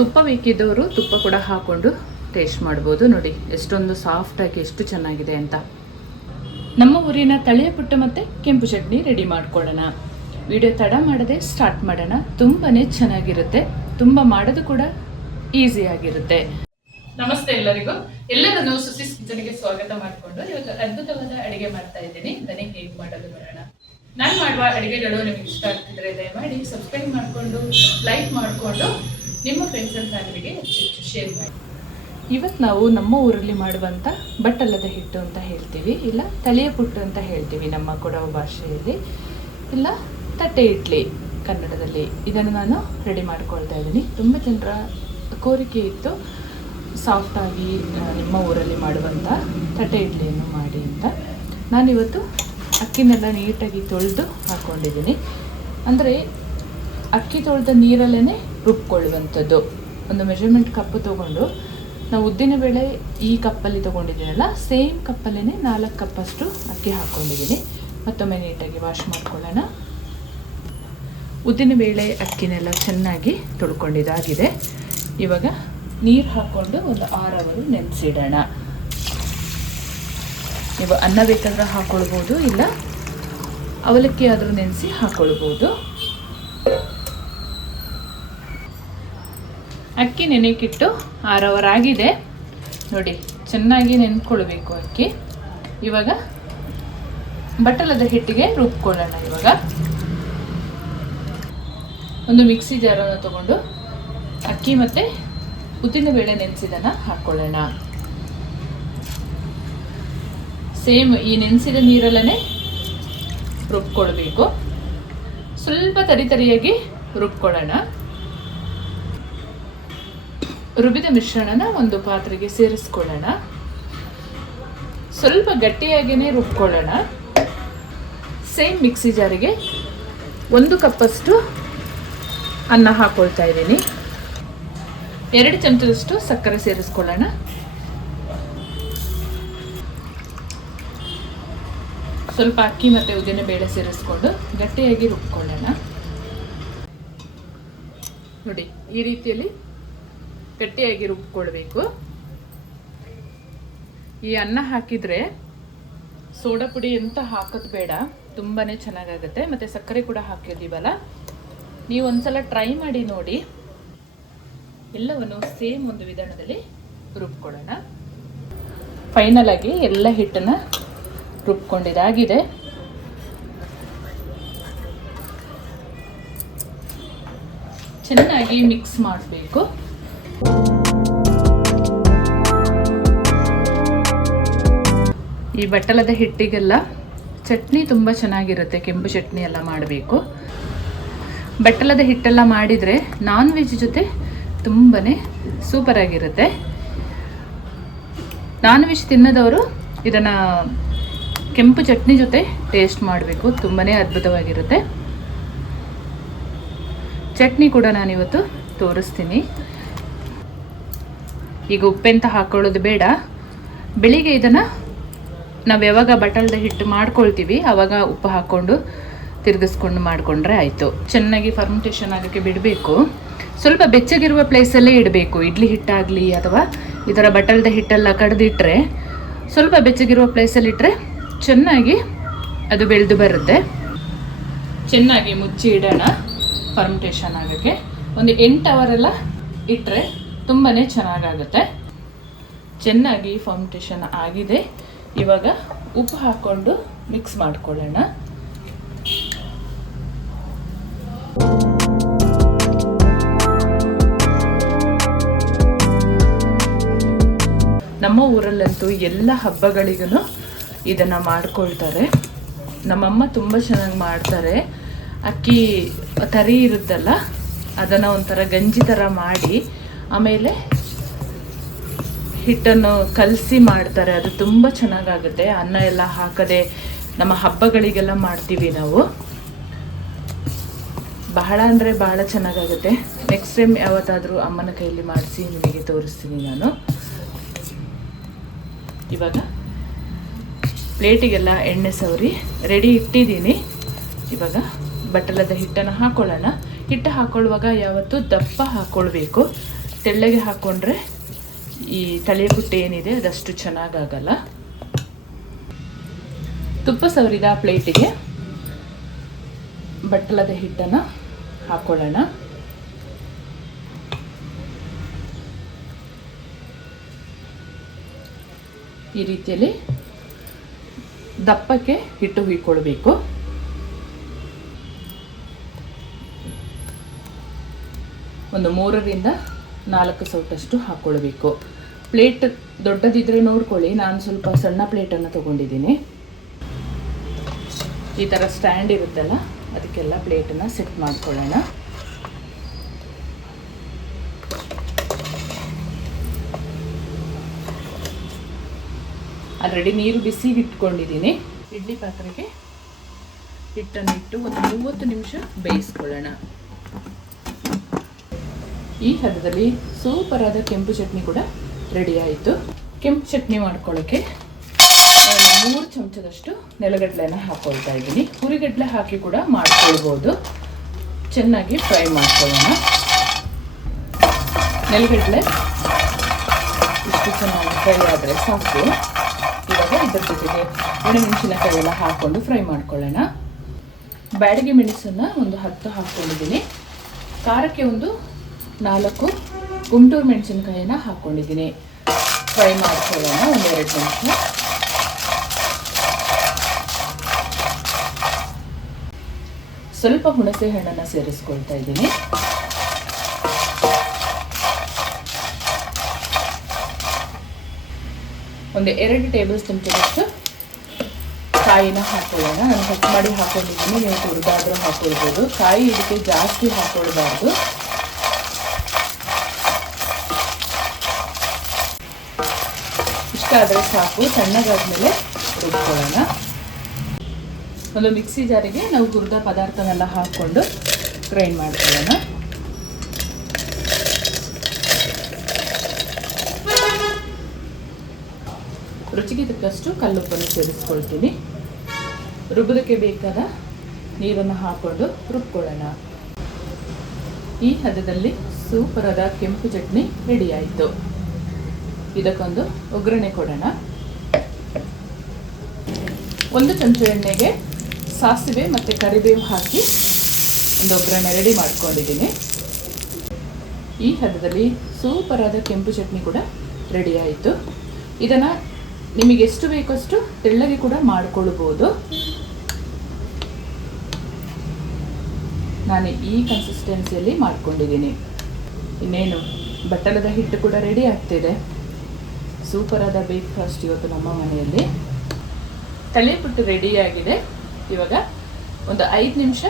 ತುಪ್ಪ ಬೇಕಿದ್ದವರು ತುಪ್ಪ ಕೂಡ ಹಾಕ್ಕೊಂಡು ಟೇಸ್ಟ್ ಮಾಡ್ಬೋದು. ನೋಡಿ ಎಷ್ಟೊಂದು ಸಾಫ್ಟಾಗಿ ಎಷ್ಟು ಚೆನ್ನಾಗಿದೆ ಅಂತ. ನಮ್ಮ ಊರಿನ ತಳಿಯ ಪುಟ್ಟ ಮತ್ತು ಕೆಂಪು ಚಟ್ನಿ ರೆಡಿ ಮಾಡ್ಕೊಳ್ಳೋಣ. ವಿಡಿಯೋ ತಡ ಮಾಡದೆ ಸ್ಟಾರ್ಟ್ ಮಾಡೋಣ. ತುಂಬಾ ಚೆನ್ನಾಗಿರುತ್ತೆ, ತುಂಬ ಮಾಡೋದು ಕೂಡ ಈಸಿಯಾಗಿರುತ್ತೆ. ನಮಸ್ತೆ ಎಲ್ಲರಿಗೂ, ಎಲ್ಲರನ್ನು ಸುಸಿಸ್ ಕಿಚನ್ಗೆ ಸ್ವಾಗತ ಮಾಡಿಕೊಂಡು ಇವತ್ತು ಅದ್ಭುತವಾದ ಅಡುಗೆ ಮಾಡ್ತಾ ಇದ್ದೀನಿ. ಬನ್ನಿ ಹೇಗೆ ಮಾಡೋದು ಬರೋಣ. ನಾನು ಮಾಡುವ ಅಡುಗೆಗಳು ನಿಮಗೆ ಇಷ್ಟ ಆಗ್ತಿದ್ರೆ ದಯಮಾಡಿ ಸಬ್ಸ್ಕ್ರೈಬ್ ಮಾಡಿಕೊಂಡು ಲೈಕ್ ಮಾಡಿಕೊಂಡು ನಿಮ್ಮ ಫ್ರೆಂಡ್ಸ್ ಅಂಡ್ ಫ್ಯಾಮಿಲಿಗೆ ಶೇರ್ ಮಾಡಿ. ಇವತ್ತು ನಾವು ನಮ್ಮ ಊರಲ್ಲಿ ಮಾಡುವಂಥ ಬಟ್ಟಲದ ಹಿಟ್ಟು ಅಂತ ಹೇಳ್ತೀವಿ, ಇಲ್ಲ ತಳಿಯ ಪುಟ್ಟು ಅಂತ ಹೇಳ್ತೀವಿ ನಮ್ಮ ಕೊಡವ ಭಾಷೆಯಲ್ಲಿ, ಇಲ್ಲ ತಟ್ಟೆ ಇಡ್ಲಿ ಕನ್ನಡದಲ್ಲಿ. ಇದನ್ನು ನಾನು ರೆಡಿ ಮಾಡ್ಕೊಳ್ತಾ ಇದ್ದೀನಿ. ತುಂಬ ಜನರ ಕೋರಿಕೆ ಇತ್ತು ಸಾಫ್ಟಾಗಿ ನಿಮ್ಮ ಊರಲ್ಲಿ ಮಾಡುವಂಥ ತಟ್ಟೆ ಇಡ್ಲಿಯನ್ನು ಮಾಡಿ ಅಂತ. ನಾನಿವತ್ತು ಅಕ್ಕಿನೆಲ್ಲ ನೀಟಾಗಿ ತೊಳೆದು ಹಾಕ್ಕೊಂಡಿದ್ದೀನಿ. ಅಂದರೆ ಅಕ್ಕಿ ತೊಳೆದ ನೀರಲ್ಲೇ ರುಬ್ಕೊಳ್ಳುವಂಥದ್ದು. ಒಂದು ಮೆಜರ್ಮೆಂಟ್ ಕಪ್ಪು ತೊಗೊಂಡು, ನಾವು ಉದ್ದಿನಬೇಳೆ ಈ ಕಪ್ಪಲ್ಲಿ ತೊಗೊಂಡಿದ್ದೀನಲ್ಲ, ಸೇಮ್ ಕಪ್ಪಲ್ಲೇ 4 ಕಪ್ಪಷ್ಟು ಅಕ್ಕಿ ಹಾಕ್ಕೊಂಡಿದ್ದೀನಿ. ಮತ್ತೊಮ್ಮೆ ನೀಟಾಗಿ ವಾಶ್ ಮಾಡ್ಕೊಳ್ಳೋಣ. ಉದ್ದಿನಬೇಳೆ ಅಕ್ಕಿನೆಲ್ಲ ಚೆನ್ನಾಗಿ ತೊಳ್ಕೊಂಡಿದ್ದಾಗಿದೆ. ಇವಾಗ ನೀರು ಹಾಕ್ಕೊಂಡು ಒಂದು 6 ಅವರ್ ನೆನೆಸಿಡೋಣ. ನೀವು ಅನ್ನ ಬೇಕಾದ್ರೆ ಹಾಕ್ಕೊಳ್ಬೋದು, ಇಲ್ಲ ಅವಲಕ್ಕಿ ಆದರೂ ನೆನೆಸಿ ಹಾಕ್ಕೊಳ್ಬೋದು. ಅಕ್ಕಿ ನೆನೆಕಿಟ್ಟು 6 ಅವರ್ ಆಗಿದೆ. ನೋಡಿ ಚೆನ್ನಾಗಿ ನೆನ್ಕೊಳ್ಬೇಕು ಅಕ್ಕಿ. ಇವಾಗ ಬಟ್ಟಲದ ಹಿಟ್ಟಿಗೆ ರುಬ್ಕೊಳ್ಳೋಣ. ಇವಾಗ ಒಂದು ಮಿಕ್ಸಿ ಜಾರನ್ನು ತಗೊಂಡು ಅಕ್ಕಿ ಮತ್ತು ಉದ್ದಿನಬೇಳೆ ನೆನೆಸಿದನ್ನು ಹಾಕ್ಕೊಳ್ಳೋಣ. ಸೇಮ್ ಈ ನೆನೆಸಿದ ನೀರಲ್ಲೇ ರುಬ್ಕೊಳ್ಬೇಕು. ಸ್ವಲ್ಪ ತರಿಯಾಗಿ ರುಬ್ಕೊಳ್ಳೋಣ. ರುಬ್ಬಿದ ಮಿಶ್ರಣನ ಒಂದು ಪಾತ್ರೆಗೆ ಸೇರಿಸ್ಕೊಳ್ಳೋಣ. ಸ್ವಲ್ಪ ಗಟ್ಟಿಯಾಗಿಯೇ ರುಬ್ಕೊಳ್ಳೋಣ. ಸೇಮ್ ಮಿಕ್ಸಿ ಜಾರಿಗೆ 1 ಕಪ್ಪಷ್ಟು ಅನ್ನ ಹಾಕ್ಕೊಳ್ತಾ ಇದ್ದೀನಿ. 2 ಚಮಚದಷ್ಟು ಸಕ್ಕರೆ ಸೇರಿಸ್ಕೊಳ್ಳೋಣ. ಸ್ವಲ್ಪ ಅಕ್ಕಿ ಮತ್ತು ಉದ್ದಿನಬೇಳೆ ಸೇರಿಸ್ಕೊಂಡು ಗಟ್ಟಿಯಾಗಿ ರುಬ್ಕೊಳ್ಳೋಣ. ನೋಡಿ ಈ ರೀತಿಯಲ್ಲಿ ಗಟ್ಟಿಯಾಗಿ ರುಬ್ಕೊಳ್ಬೇಕು. ಈ ಅನ್ನ ಹಾಕಿದರೆ ಸೋಡಾ ಪುಡಿ ಅಂತ ಹಾಕೋದು ಬೇಡ, ತುಂಬಾ ಚೆನ್ನಾಗಾಗುತ್ತೆ. ಮತ್ತು ಸಕ್ಕರೆ ಕೂಡ ಹಾಕಿದ್ದೀವಲ್ಲ, ನೀವು ಒಂದ್ಸಲ ಟ್ರೈ ಮಾಡಿ ನೋಡಿ. ಎಲ್ಲವನ್ನು ಸೇಮ್ ಒಂದು ವಿಧಾನದಲ್ಲಿ ರುಬ್ಕೊಳ್ಳೋಣ. ಫೈನಲ್ ಆಗಿ ಎಲ್ಲ ಹಿಟ್ಟನ್ನು ರುಬ್ಕೊಂಡಿದ್ದಾಗಿದೆ. ಚೆನ್ನಾಗಿ ಮಿಕ್ಸ್ ಮಾಡಬೇಕು. ಈ ಬಟ್ಟಲದ ಹಿಟ್ಟಿಗೆಲ್ಲ ಚಟ್ನಿ ತುಂಬ ಚೆನ್ನಾಗಿರುತ್ತೆ. ಕೆಂಪು ಚಟ್ನಿ ಎಲ್ಲ ಮಾಡಬೇಕು. ಬಟ್ಟಲದ ಹಿಟ್ಟೆಲ್ಲ ಮಾಡಿದರೆ ನಾನ್ ವೆಜ್ ಜೊತೆ ತುಂಬಾ ಸೂಪರಾಗಿರುತ್ತೆ. ನಾನ್ ವೆಜ್ ತಿನ್ನದವರು ಇದನ್ನು ಕೆಂಪು ಚಟ್ನಿ ಜೊತೆ ಟೇಸ್ಟ್ ಮಾಡಬೇಕು. ತುಂಬಾ ಅದ್ಭುತವಾಗಿರುತ್ತೆ. ಚಟ್ನಿ ಕೂಡ ನಾನಿವತ್ತು ತೋರಿಸ್ತೀನಿ. ಈಗ ಉಪ್ಪೆಂತ ಹಾಕ್ಕೊಳ್ಳೋದು ಬೇಡ. ಬೆಳಿಗ್ಗೆ ಇದನ್ನು ನಾವು ಯಾವಾಗ ಬಟ್ಟಲದ ಹಿಟ್ಟು ಮಾಡ್ಕೊಳ್ತೀವಿ ಆವಾಗ ಉಪ್ಪು ಹಾಕ್ಕೊಂಡು ತಿರುಗಿಸ್ಕೊಂಡು ಮಾಡಿಕೊಂಡ್ರೆ ಆಯಿತು. ಚೆನ್ನಾಗಿ ಫರ್ಮೆಂಟೇಷನ್ ಆಗೋಕ್ಕೆ ಬಿಡಬೇಕು. ಸ್ವಲ್ಪ ಬೆಚ್ಚಗಿರುವ ಪ್ಲೇಸಲ್ಲೇ ಇಡಬೇಕು. ಇಡ್ಲಿ ಹಿಟ್ಟಾಗಲಿ ಅಥವಾ ಈ ಥರ ಬಟ್ಟಲದ ಹಿಟ್ಟೆಲ್ಲ ಕಡ್ದಿಟ್ರೆ ಸ್ವಲ್ಪ ಬೆಚ್ಚಗಿರುವ ಪ್ಲೇಸಲ್ಲಿಟ್ಟರೆ ಚೆನ್ನಾಗಿ ಅದು ಬೆಳೆದು ಬರುತ್ತೆ. ಚೆನ್ನಾಗಿ ಮುಚ್ಚಿ ಇಡೋಣ ಫರ್ಮೆಂಟೇಷನ್ ಆಗೋಕ್ಕೆ. ಒಂದು 8 ಅವರೆಲ್ಲ ಇಟ್ಟರೆ ತುಂಬಾ ಚೆನ್ನಾಗಾಗುತ್ತೆ. ಚೆನ್ನಾಗಿ ಫರ್ಮೆಂಟೇಷನ್ ಆಗಿದೆ. ಇವಾಗ ಉಪ್ಪು ಹಾಕ್ಕೊಂಡು ಮಿಕ್ಸ್ ಮಾಡ್ಕೊಳ್ಳೋಣ. ನಮ್ಮ ಊರಲ್ಲಂತೂ ಎಲ್ಲ ಹಬ್ಬಗಳಿಗೂ ಇದನ್ನು ಮಾಡ್ಕೊಳ್ತಾರೆ. ನಮ್ಮಮ್ಮ ತುಂಬ ಚೆನ್ನಾಗಿ ಮಾಡ್ತಾರೆ. ಅಕ್ಕಿ ತರಿ ಇರುತ್ತಲ್ಲ, ಅದನ್ನು ಒಂಥರ ಗಂಜಿ ಥರ ಮಾಡಿ ಆಮೇಲೆ ಹಿಟ್ಟನ್ನು ಕಲಸಿ ಮಾಡ್ತಾರೆ. ಅದು ತುಂಬ ಚೆನ್ನಾಗಾಗುತ್ತೆ. ಅನ್ನ ಎಲ್ಲ ಹಾಕದೆ ನಮ್ಮ ಹಬ್ಬಗಳಿಗೆಲ್ಲ ಮಾಡ್ತೀವಿ ನಾವು. ಬಹಳ ಅಂದರೆ ಬಹಳ ಚೆನ್ನಾಗಾಗುತ್ತೆ. ನೆಕ್ಸ್ಟ್ ಟೈಮ್ ಯಾವತ್ತಾದರೂ ಅಮ್ಮನ ಕೈಯಲ್ಲಿ ಮಾಡಿಸಿ ನಿಮಗೆ ತೋರಿಸ್ತೀನಿ ನಾನು. ಇವಾಗ ಪ್ಲೇಟಿಗೆಲ್ಲ ಎಣ್ಣೆ ಸವರಿ ರೆಡಿ ಇಟ್ಟಿದ್ದೀನಿ. ಇವಾಗ ಬಟ್ಟಲದ ಹಿಟ್ಟನ್ನು ಹಾಕೊಳ್ಳೋಣ. ಹಿಟ್ಟು ಹಾಕೊಳ್ಳುವಾಗ ಯಾವತ್ತೂ ದಪ್ಪ ಹಾಕ್ಕೊಳ್ಬೇಕು. ತೆಳ್ಳಗೆ ಹಾಕ್ಕೊಂಡ್ರೆ ಈ ತಲೆಯ ಪುಟ್ಟ ಏನಿದೆ ಅದಷ್ಟು ಚೆನ್ನಾಗಾಗಲ್ಲ. ತುಪ್ಪ ಸವರಿದ ಪ್ಲೇಟಿಗೆ ಬಟ್ಟಲದ ಹಿಟ್ಟನ್ನು ಹಾಕ್ಕೊಳ್ಳೋಣ. ಈ ರೀತಿಯಲ್ಲಿ ದಪ್ಪಕ್ಕೆ ಹಿಟ್ಟು ಹುಯ್ಕೊಳ್ಬೇಕು. ಒಂದು 3ರಿಂದ 4 ಸೌಟಷ್ಟು ಹಾಕ್ಕೊಳ್ಬೇಕು. ಪ್ಲೇಟ್ ದೊಡ್ಡದಿದ್ರೆ ನೋಡ್ಕೊಳ್ಳಿ, ನಾನು ಸ್ವಲ್ಪ ಸಣ್ಣ ಪ್ಲೇಟನ್ನು ತಗೊಂಡಿದ್ದೀನಿ. ಈ ಥರ ಸ್ಟ್ಯಾಂಡ್ ಇರುತ್ತಲ್ಲ, ಅದಕ್ಕೆಲ್ಲ ಪ್ಲೇಟನ್ನು ಸೆಟ್ ಮಾಡ್ಕೊಳ್ಳೋಣ. ಆಲ್ರೆಡಿ ನೀರು ಬಿಸಿಗೆ ಇಟ್ಕೊಂಡಿದ್ದೀನಿ. ಇಡ್ಲಿ ಪಾತ್ರೆಗೆ ಹಿಟ್ಟನ್ನು ಇಟ್ಟು ಒಂದು 30 ನಿಮಿಷ ಬೇಯಿಸ್ಕೊಳ್ಳೋಣ. ಈ ಹದದಲ್ಲಿ ಸೂಪರ್ ಆದ ಕೆಂಪು ಚಟ್ನಿ ಕೂಡ ರೆಡಿ ಆಯಿತು. ಕೆಂಪು ಚಟ್ನಿ ಮಾಡ್ಕೊಳ್ಳೋಕ್ಕೆ 3 ಚಮಚದಷ್ಟು ನೆಲಗಡಲೆನ ಹಾಕ್ಕೊಳ್ತಾ ಇದ್ದೀನಿ. ಹುರಿಗಡಲೆ ಹಾಕಿ ಕೂಡ ಮಾಡ್ಕೊಳ್ಬೋದು. ಚೆನ್ನಾಗಿ ಫ್ರೈ ಮಾಡ್ಕೊಳ್ಳೋಣ. ನೆಲಗಡಲೆ ಇಷ್ಟು ಚೆನ್ನಾಗಿ ಫ್ರೈ ಆದರೆ ಸಾಕು. ಇವಾಗ ಇದ್ರ ಜೊತೆಗೆ ಒಣಮೆಣಸಿನಕಾಯಿ ಎಲ್ಲ ಹಾಕ್ಕೊಂಡು ಫ್ರೈ ಮಾಡ್ಕೊಳ್ಳೋಣ. ಬ್ಯಾಡಗಿ ಮೆಣಸನ್ನು ಒಂದು 10 ಹಾಕ್ಕೊಂಡಿದ್ದೀನಿ. ಖಾರಕ್ಕೆ ಒಂದು 4 ಗುಂಟೂರು ಮೆಣಸಿನಕಾಯಿನ ಹಾಕ್ಕೊಂಡಿದ್ದೀನಿ. ಫ್ರೈ ಮಾಡ್ಕೊಳ್ಳೋಣ ಒಂದು 2 ನಿಮಿಷ. ಸ್ವಲ್ಪ ಹುಣಸೆ ಹಣ್ಣನ್ನು ಸೇರಿಸ್ಕೊಳ್ತಾ ಇದ್ದೀನಿ. ಒಂದು 2 ಟೇಬಲ್ ಚಮಚದಷ್ಟು ಕಾಯಿನ ಹಾಕೊಳ್ಳೋಣ. ನಾನು ಕಟ್ ಮಾಡಿ ಹಾಕೊಂಡಿದ್ದೀನಿ, ನೀವು ತುರಿದಾದರೂ ಹಾಕೊಳ್ಬೋದು. ಕಾಯಿ ಇದಕ್ಕೆ ಜಾಸ್ತಿ ಹಾಕೊಳ್ಬಾರ್ದು. ಇಷ್ಟ ಆದರೆ ಸಾಕು. ಸಣ್ಣಗಾದ್ಮೇಲೆ ರುಬ್ಕೊಳ್ಳೋಣ. ಒಂದು ಮಿಕ್ಸಿ ಜಾರಿಗೆ ನಾವು ಹುರಿದ ಪದಾರ್ಥನೆಲ್ಲ ಹಾಕ್ಕೊಂಡು ಗ್ರೈಂಡ್ ಮಾಡ್ಕೊಳ್ಳೋಣ. ರುಚಿಗೆ ತಕ್ಕಷ್ಟು ಕಲ್ಲುಪ್ಪನ್ನು ಸೇರಿಸ್ಕೊಳ್ತೀನಿ. ರುಬ್ಬೋದಕ್ಕೆ ಬೇಕಾದ ನೀರನ್ನು ಹಾಕ್ಕೊಂಡು ರುಬ್ಕೊಳ್ಳೋಣ. ಈ ಹದದಲ್ಲಿ ಸೂಪರಾದ ಕೆಂಪು ಚಟ್ನಿ ರೆಡಿ ಆಯಿತು. ಇದಕ್ಕೊಂದು ಒಗ್ಗರಣೆ ಕೊಡೋಣ. 1 ಚಮಚ ಎಣ್ಣೆಗೆ ಸಾಸಿವೆ ಮತ್ತು ಕರಿಬೇವು ಹಾಕಿ ಒಂದು ಒಗ್ಗರಣೆ ರೆಡಿ ಮಾಡ್ಕೊಂಡಿದ್ದೀನಿ. ಈ ಹದದಲ್ಲಿ ಸೂಪರಾದ ಕೆಂಪು ಚಟ್ನಿ ಕೂಡ ರೆಡಿ ಆಯಿತು. ಇದನ್ನು ನಿಮಗೆ ಎಷ್ಟು ಬೇಕಷ್ಟು ತೆಳ್ಳಗೆ ಕೂಡ ಮಾಡಿಕೊಳ್ಬೋದು. ನಾನು ಈ ಕನ್ಸಿಸ್ಟೆನ್ಸಿಯಲ್ಲಿ ಮಾಡ್ಕೊಂಡಿದ್ದೀನಿ. ಇನ್ನೇನು ಬಟ್ಟಲದ ಹಿಟ್ಟು ಕೂಡ ರೆಡಿ ಆಗ್ತಿದೆ. ಸೂಪರಾದ ಬ್ರೇಕ್ಫಾಸ್ಟ್ ಇವತ್ತು ನಮ್ಮ ಮನೆಯಲ್ಲಿ. ತಲೆ ಪುಟ್ಟು ರೆಡಿಯಾಗಿದೆ. ಇವಾಗ ಒಂದು 5 ನಿಮಿಷ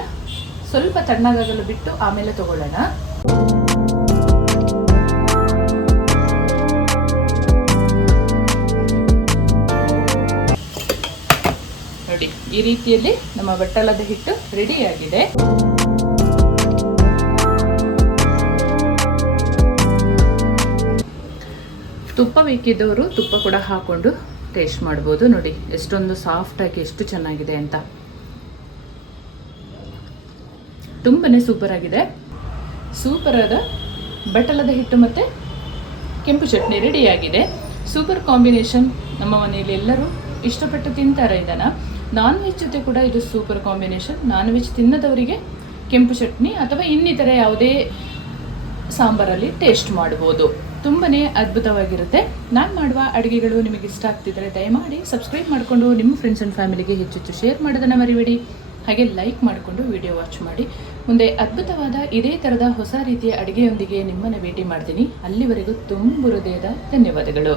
ಸ್ವಲ್ಪ ತಣ್ಣಗಾಗಲು ಬಿಟ್ಟು ಆಮೇಲೆ ತಗೊಳ್ಳೋಣ. ನೋಡಿ, ಈ ರೀತಿಯಲ್ಲಿ ನಮ್ಮ ಬಟ್ಟಲದ ಹಿಟ್ಟು ರೆಡಿಯಾಗಿದೆ. ತುಪ್ಪ ಬೇಕಿದ್ದವರು ತುಪ್ಪ ಕೂಡ ಹಾಕೊಂಡು ಟೇಸ್ಟ್ ಮಾಡ್ಬೋದು. ನೋಡಿ ಎಷ್ಟೊಂದು ಸಾಫ್ಟಾಗಿ ಎಷ್ಟು ಚೆನ್ನಾಗಿದೆ ಅಂತ. ತುಂಬನೇ ಸೂಪರ್ ಆಗಿದೆ. ಸೂಪರಾದ ಬಟ್ಟಲದ ಹಿಟ್ಟು ಮತ್ತು ಕೆಂಪು ಚಟ್ನಿ ರೆಡಿಯಾಗಿದೆ. Super combination. ನಮ್ಮ ಮನೆಯಲ್ಲಿ ಎಲ್ಲರೂ ಇಷ್ಟಪಟ್ಟು ತಿಂತಾರೆ ಇದನ್ನು. ನಾನ್ ವೆಜ್ ಜೊತೆ ಕೂಡ ಇದು ಸೂಪರ್ ಕಾಂಬಿನೇಷನ್. ನಾನ್ ವೆಜ್ ತಿನ್ನದವರಿಗೆ ಕೆಂಪು ಚಟ್ನಿ ಅಥವಾ ಇನ್ನಿತರ ಯಾವುದೇ ಸಾಂಬಾರಲ್ಲಿ ಟೇಸ್ಟ್ ಮಾಡ್ಬೋದು. ತುಂಬನೇ ಅದ್ಭುತವಾಗಿರುತ್ತೆ. ನಾನು ಮಾಡುವ ಅಡುಗೆಗಳು ನಿಮಗೆ ಇಷ್ಟ ಆಗ್ತಿದ್ದರೆ ದಯಮಾಡಿ ಸಬ್ಸ್ಕ್ರೈಬ್ ಮಾಡಿಕೊಂಡು ನಿಮ್ಮ ಫ್ರೆಂಡ್ಸ್ ಆ್ಯಂಡ್ ಫ್ಯಾಮಿಲಿಗೆ ಹೆಚ್ಚು ಶೇರ್ ಮಾಡೋದನ್ನು ಮರಿಬೇಡಿ. ಹಾಗೆ ಲೈಕ್ ಮಾಡಿಕೊಂಡು ವಿಡಿಯೋ ವಾಚ್ ಮಾಡಿ. ಮುಂದೆ ಅದ್ಭುತವಾದ ಇದೇ ಥರದ ಹೊಸ ರೀತಿಯ ಅಡುಗೆಯೊಂದಿಗೆ ನಿಮ್ಮನ್ನು ಭೇಟಿ ಮಾಡ್ತೀನಿ. ಅಲ್ಲಿವರೆಗೂ ತುಂಬ ಹೃದಯದ ಧನ್ಯವಾದಗಳು.